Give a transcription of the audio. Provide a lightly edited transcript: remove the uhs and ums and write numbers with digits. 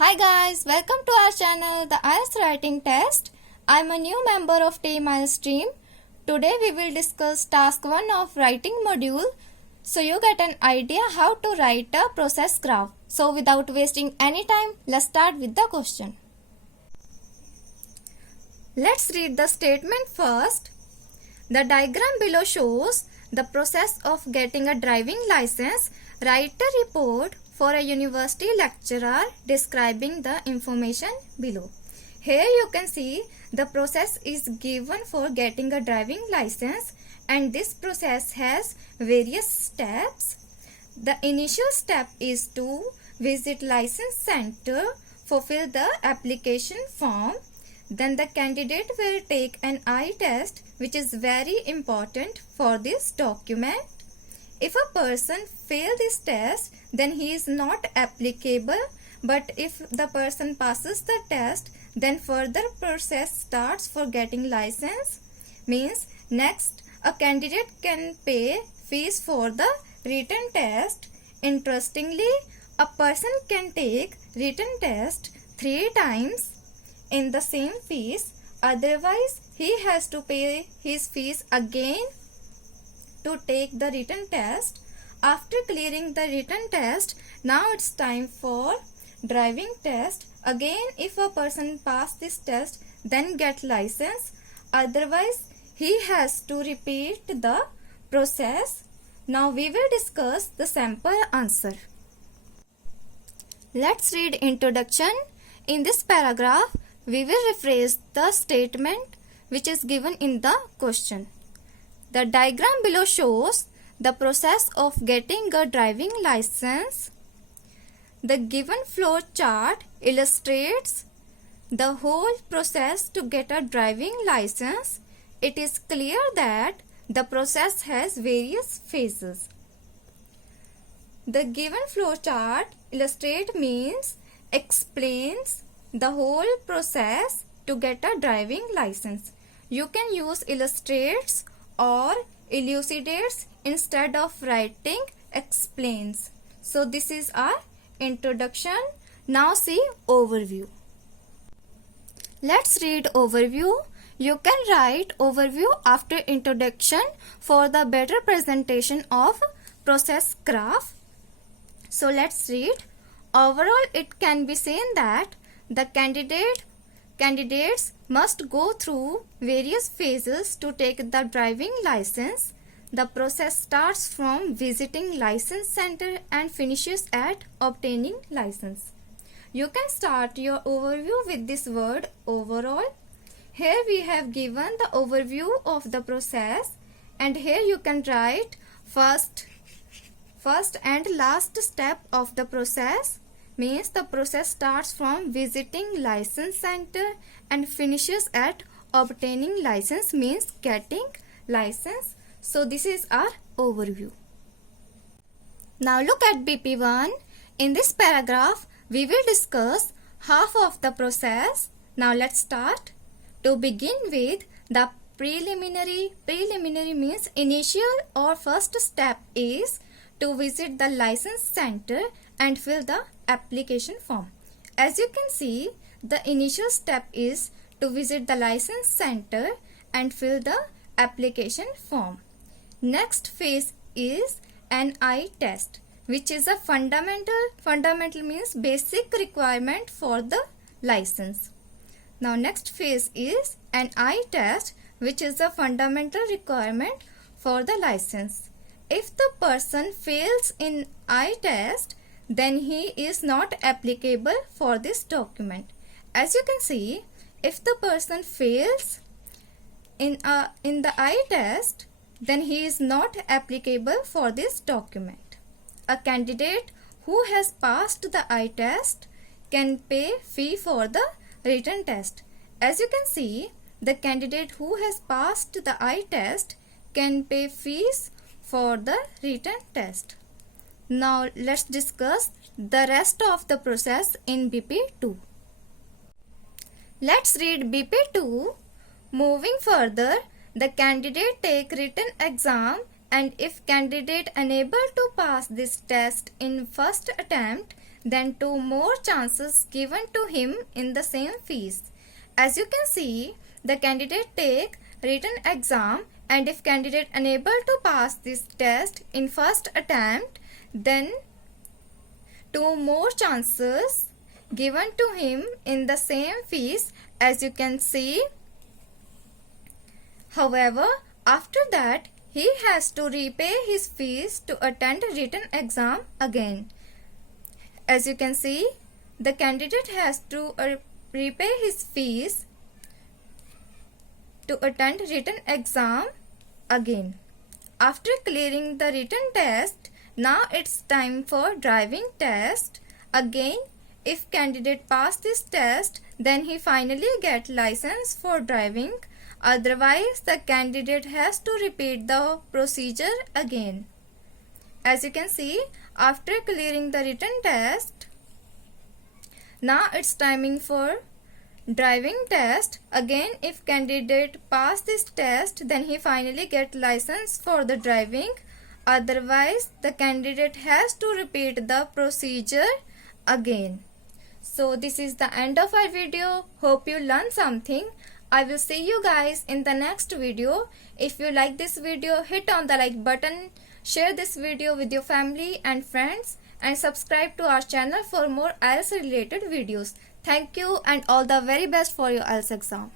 Hi guys, welcome to our channel, the IELTS Writing Test. I'm a new member of Team IELTS Stream. Today we will discuss task 1 of writing module, so you get an idea how to write a process graph. So without wasting any time, let's start with the question. Let's read the statement first. The diagram below shows the process of getting a driving license. Write a report for a university lecturer describing the information below. Here you can see the process is given for getting a driving license, and this process has various steps. The initial step is to visit license center, fulfill the application form. Then the candidate will take an eye test, which is very important for this document. If a person fails this test, then he is not applicable. But if the person passes the test, then further process starts for getting license. Means next, a candidate can pay fees for the written test. Interestingly, a person can take written test 3 times in the same fees. Otherwise, he has to pay his fees again to take the written test. After clearing the written test, now it's time for driving test. Again, if a person pass this test, then get license. Otherwise, he has to repeat the process. Now we will discuss the sample answer. Let's read introduction. In this paragraph, we will rephrase the statement which is given in the question. The diagram below shows the process of getting a driving license. The given flow chart illustrates the whole process to get a driving license. It is clear that the process has various phases. The given flow chart illustrate means explains the whole process to get a driving license. You can use illustrates or elucidates instead of writing explains. So this is our introduction. Now see overview. Let's read overview. You can write overview after introduction for the better presentation of process graph. So let's read. Overall, it can be seen that the candidates must go through various phases to take the driving license. The process starts from visiting license center and finishes at obtaining license. You can start your overview with this word overall. Here we have given the overview of the process, and here you can write first and last step of the process. Means the process starts from visiting license center and finishes at obtaining license, means getting license. So this is our overview. Now look at BP1. In this paragraph, we will discuss half of the process. Now let's start. To begin with, the preliminary means initial or first step is to visit the license center and fill the application form. As you can see, the initial step is to visit the license center and fill the application form. Next phase is an eye test, which is a fundamental means basic requirement for the license. Now next phase is an eye test, which is a fundamental requirement for the license. If the person fails in eye test, then he is not applicable for this document. As you can see, if the person fails in the eye test, then he is not applicable for this document. A candidate who has passed the eye test can pay fee for the written test. As you can see, the candidate who has passed the eye test can pay fees for the written test. Now let's discuss the rest of the process in BP2. Let's read BP2. Moving further, the candidate take written exam, and if candidate unable to pass this test in first attempt, then 2 more chances given to him in the same fees. As you can see, the candidate take written exam, and if candidate unable to pass this test in first attempt, then 2 more chances given to him in the same fees, as you can see. However, after that he has to repay his fees to attend written exam again. As you can see, the candidate has to repay his fees to attend written exam again. After clearing the written test, now it's time for driving test. Again, if candidate pass this test, then he finally get license for driving. Otherwise, the candidate has to repeat the procedure again. As you can see, after clearing the written test, now it's timing for driving test. Again, if candidate pass this test, then he finally get license for the driving. Otherwise, the candidate has to repeat the procedure again. So this is the end of our video. Hope you learned something. I will see you guys in the next video. If you like this video, hit on the like button, share this video with your family and friends, and subscribe to our channel for more IELTS related videos. Thank you and all the very best for your IELTS exam.